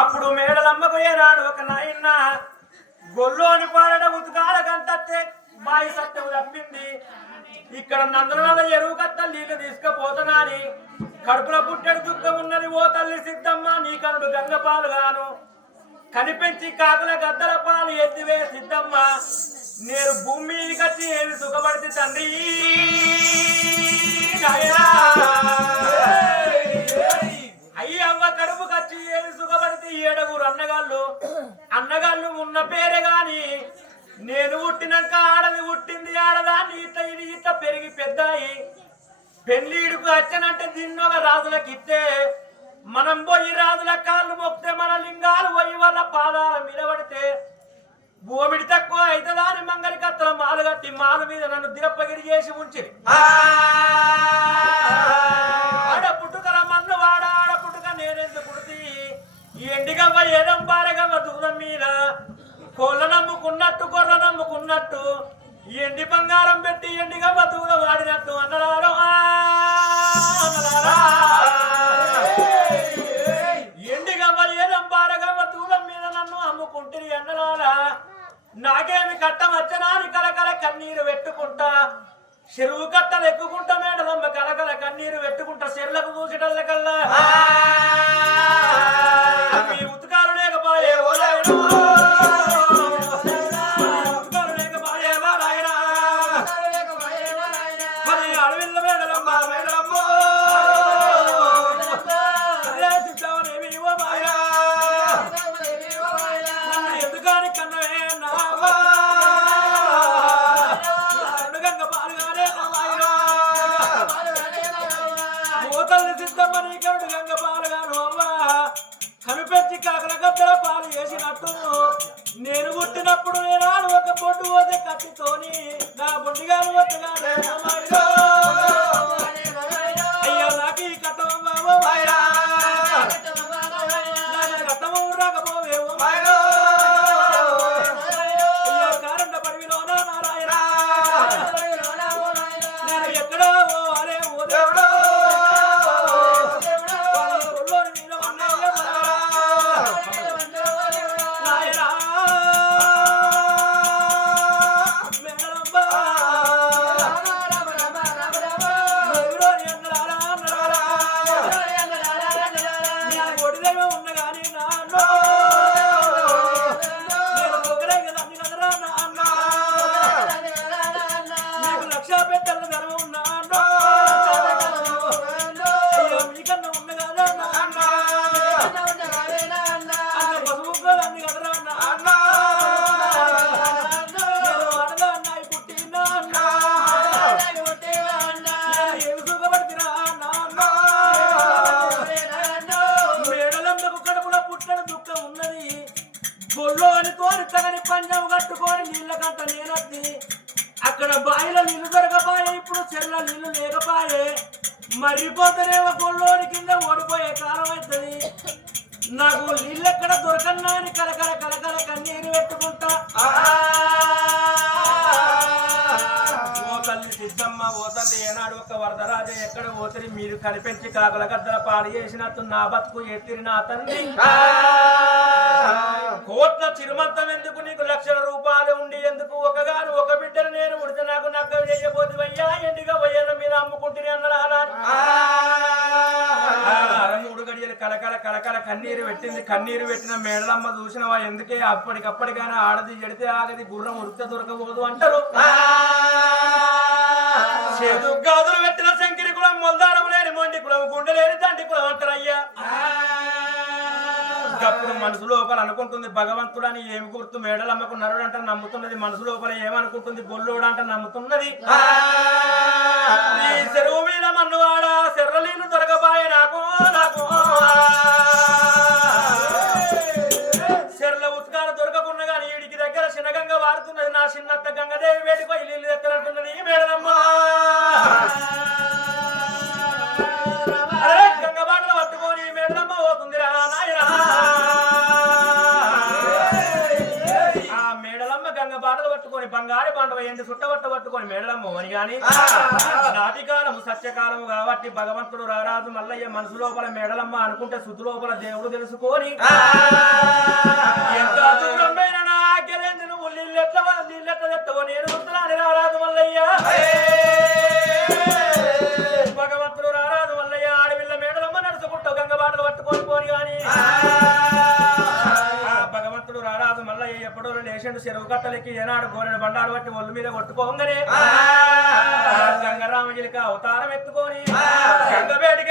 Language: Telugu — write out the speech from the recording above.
అప్పుడు మేడలమ్మకు ఏనాడు ఒక నాయన్న గొల్లోని పాలన ఉతుకాల కంటే బాయి సత్యం తప్పింది. ఇక్కడ నందనాల ఎరువు కట్ట నీళ్లు తీసుకుపోతున్నా అని కడుపులో పుట్టెడు దుఃఖం ఉన్నది. ఓ తల్లి సిద్ధమ్మ నీ కనుడు గంగపాలు గాను కనిపించి కాకుల గద్దల పాలు ఎత్తివే సిద్ధమ్మ. నేను భూమి మీదకి వచ్చి ఏమి సుఖపడితే తండ్రి అయ్యవ్వ కడుపు కచ్చి ఏమి సుఖపడితే 7 అన్నగాళ్ళు ఉన్న పేరే గాని నేను పుట్టినాక ఆడది పుట్టింది. ఆడదాన్ని ఇట్ట పెరిగి పెద్దాయి పెళ్లిడుకు వచ్చనంటే దీన్నొక రాజులకి ఇస్తే మనం పోయి రాజుల కాళ్ళు మొక్కితే మన లింగాలు పోయి వాళ్ళ పాదాల మీద పడితే భూమిడి తక్కువ అయితే దాని మంగళి కత్తల మాలు కట్టి మాలు మీద నన్ను దిరప్పగిరి చేసి ఉంచి ఆడ పుట్టుకల మన్ను వాడ ఆడ పుట్టుక నేనెందుకు పుడితి ఈ ఎండిగవ్వ ఏదం బారగవ్వ దూరం మీద కోళ్ళ నమ్ముకున్నట్టు గొర్రె నమ్ముకున్నట్టు ఎండి బంగారం పెట్టి ఎండిగవ్వ దూర వాడినట్టు అన్నడారో ఎండిగవ్వ ఏదం బారగవ్వ దూరం మీద నన్ను అమ్ముకుంటుంది అన్నడారా. నాకేమి కట్టం వచ్చనాని కలకల కన్నీరు పెట్టుకుంటా చెరువు కట్టలు ఎక్కుకుంటా మేడలమ్మ కలకల కన్నీరు పెట్టుకుంటా చెరువులకు చూసేటల్లకల్లా మీ ఉతకాలు లేకపోయే అడవిల్ల మేడలమ్మ మేడలమ్మ ఎందుకని కన్నవే నావా సిద్ధమ్మ నీ కరుడు గంగ పాలుగాను అవ్వా కనిపెచ్చి కాకల గద్దల పాలు వేసినట్టు నేను పుట్టినప్పుడు నేనాడు ఒక బొడ్డు పోతే కత్తితోని నా బొడ్డిగాను వద్దగానే అయ్యో నాకు ఈ కట్టమో కట్టము రాకపోవేమో అయ్యో కారండ పడివిలోనా నారాయణ నేను ఎక్కడో అరే ఓ దేవుడో పంజం కట్టుకొని నీళ్ళ గంట నేనొద్ది అక్కడ బాయిలో నీళ్లు దొరకపాయే ఇప్పుడు చెర్ల నీళ్లు లేకపాయే మరిపోతేనేమో గొల్లోని కింద ఓడిపోయే కాలం అవుతుంది. నాకు నీళ్ళు ఎక్కడ దొరకన్నా అని కలకల కలకల కన్నీరు పెట్టుకుంటా. ఓ తల్లి సిద్ధమ్మ ఓ తల్లి ఏనాడు ఒక వరదరాజ ఎక్కడ పోతరి మీరు కనిపించి కాకుల గద్దల పాడు చేసినట్టు నా బతుకు ఎత్తిరి నా తండ్రి. కోట్ల చిరుమంతం ఎందుకు నీకు లక్షల రూపాయలు ఉండి ఎందుకు ఒకగాను ఒక బిడ్డను నేను ఉడితే నాకు నక్క చేయబోతు అయ్యా ఎండిగా పోయేన మీరు అమ్ముకుంటుంది అన్నాడు. 3 గడియలు కలకల కలకల కన్నీరు పెట్టింది. కన్నీరు పెట్టిన మేడలమ్మ చూసినవా ఎందుకే అప్పటికప్పటికైనా ఆడది ఎడితే ఆగది గుర్రం ఉడితే దొరకబోదు అంటారు. చేదు గాదులు పెట్టిన శంకిరి కులం మొల్దారం లేని మొండి కులం గుండె లేని తండ్రి కులం అంటారయ్యా. అప్పుడు మనసు లోపల అనుకుంటుంది భగవంతుడు అని ఏమి గుర్తు మేడలమ్మకు నరుడు అంటే నమ్ముతున్నది. మనసు లోపల ఏమనుకుంటుంది బొల్లుడు అంటే నమ్ముతున్నది. చెరువు మీద మన్నువాడ చెర్రలీలు దొరకబాయే నాకు నాకు చెర్ల ఉత్కాలు దొరకకుండా కానీ వీడికి దగ్గర చిన్నగంగా వాడుతున్నది. నా చిన్నత్త గంగదేవి వేడిపోయి నీళ్ళు ఎత్తనంటున్నది మేడలమ్మ. గంగ బాటలు పట్టుకొని మేడలమ్మ పోతుందిరా నాయన. ఆ మేడలమ్మ గంగ బాటలు పట్టుకొని బంగారు బాండవ ఎండి చుట్టబట్ట పట్టుకొని మేడలమ్మ అని గాని నాటి కాలము సత్యకాలము కాబట్టి భగవంతుడు రారాజు మల్లయ్య మనసు లోపల మేడలమ్మ అనుకుంటే శుద్ధి లోపల దేవుడు తెలుసుకొని ఎంత దూరమైన నాకెలేంది నువ్వు నీళ్ళెత్తవో నేను చూస్తున్నాను రారాజు మల్లయ్య భగవంతుడు రారాజు మల్లయ్య ఆడవిల్ల మేడలమ్మ నడుచుకుంటూ గంగ బాటలు పట్టుకొని పోని గాని భగవంతుడు రారాజు మల్లయ్య ఎప్పుడో లేచిండు చెరువు కట్టలకి ఏనాడు గోరెడు బండారు బట్టి ఒళ్ళు మీద కొట్టుకోగానే గంగరామగిలిక అవతారం ఎత్తుకొని గంగబేడి